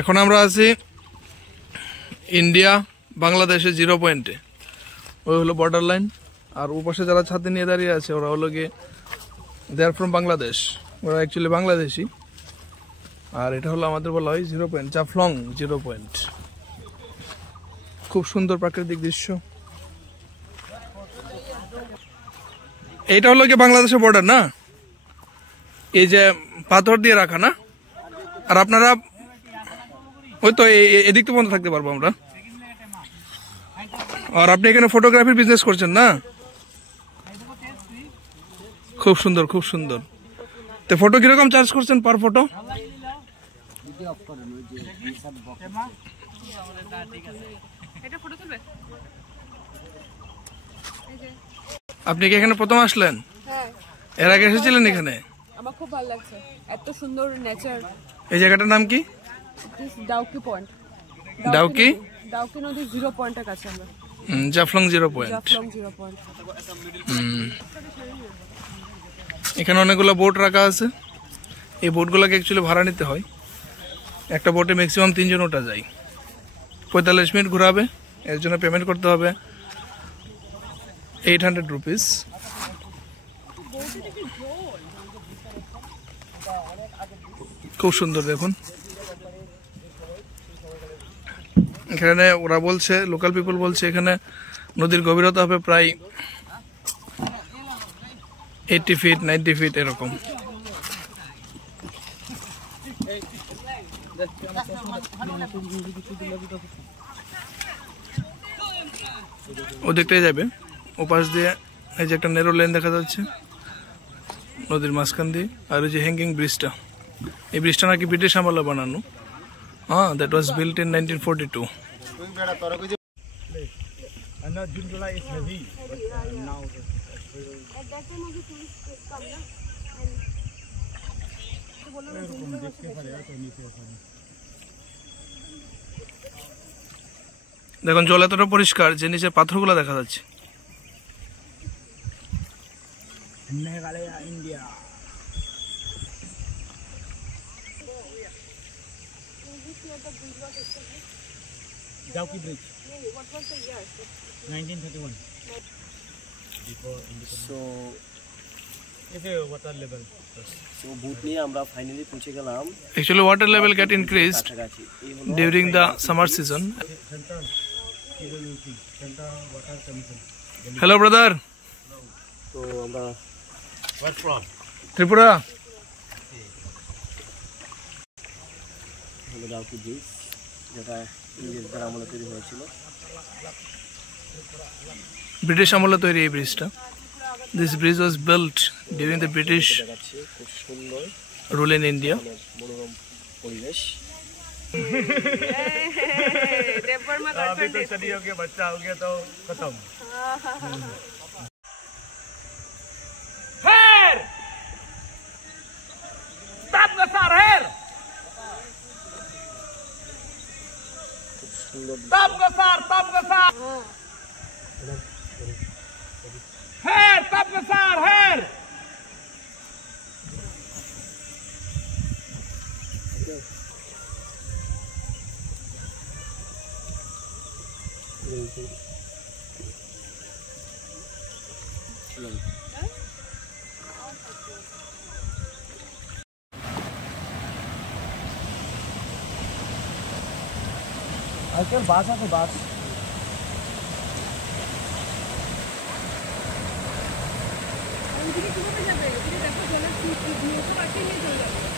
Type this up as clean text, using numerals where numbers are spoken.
এখন আমরা আছি ইন্ডিয়া বাংলাদেশের 0 পয়েন্টে। ওই হলো বর্ডার লাইন, আর ও পাশে যারা ছাতি নিয়ে দাঁড়িয়ে আছে ওরা হলো গিয়ে দে আর ফ্রম বাংলাদেশ, ওরা অ্যাকচুয়ালি বাংলাদেশি। আর এটা হলো আমাদের বলা হয় 0 পয়েন্ট, জাফলং 0 পয়েন্ট। খুব সুন্দর প্রাকৃতিক দৃশ্য। এইটা হলো গিয়ে বাংলাদেশের বর্ডার না, এই যে পাথর দিয়ে রাখা না। আর আপনারা ওই তো এদিক তো বন্ধ থাকতে পারবো আমরা। আর আপনি এখানে ফটোগ্রাফির বিজনেস করছেন না? খুব সুন্দর, খুব সুন্দর। তো ফটো কিরকম চার্জ করছেন পার ফটো? আপনি কি এখানে প্রথম আসলেন? হ্যাঁ। এর আগে এসেছিলেন এখানে? আমার খুব ভালো লাগছে, এত সুন্দর নেচার। এই জায়গাটার নাম কি? ডাউকি পয়েন্ট। ডাউকি? ডাউকি নদী 0 পয়েন্টের কাছে আমরা। জাফলং 0 পয়েন্ট। জাফলং 0 পয়েন্ট। এখানে অনেকগুলো বোট রাখা আছে। এই বোটগুলোকে অ্যাকচুয়ালি ভাড়া নিতে হয়। একটা বোটে ম্যাক্সিমাম 3 জন ওঠা যায়। 45 মিনিট ঘোরাবে, এর জন্য পেমেন্ট করতে হবে 800 রুপিস। খুব সুন্দর দেখুন। এখানে ওরা বলছে, লোকাল পিপল বলছে এখানে নদীর গভীরতা হবে প্রায় 80 ফিট 90 ফিট এরকম। ও দেখতে যাবে ওপাশ দিয়ে, এই যে একটা নেরো লেন দেখা যাচ্ছে নদীর মাঝখান দিয়ে। আর ওই যে হ্যাঙ্গিং ব্রিজটা, এই ব্রিজটা নাকি ব্রিটিশ আমলে বানানো। হ্যাঁ, দ্যাট ওয়াজ বিল্ট ইন 1942। দেখুন জল এতটা পরিষ্কার যে নিচে পাথরগুলো দেখা যাচ্ছে। Meghalaya, India. Dauki Bridge. What was the year? 1931. So, is a water level. so boat নিয়ে আমরা ফাইনালি পৌঁছে গেলাম। Actually water level get increased during the summer season. Hello brother. তো আমরা Where from? Tripura. Dawki bridge, যেটা ইংরেজদের আমলে তৈরি হয়েছিল। ব্রিটিশ আমলে তৈরি এই ব্রিজটা। This bridge was built during the British খুব সুন্দর rule in India. মনোরম পরিবেশ। अभी तो स्टडी हो गया, बच्चा हो गया तो खत्म। हेर तब गसार हेर तब गसार हेर तब गसार हेर আজকাল বাস আছে, বাস। ওইদিকে কিভাবে যাবে? ওইদিকে দেখো জলের নিয়ে চলে যাবে।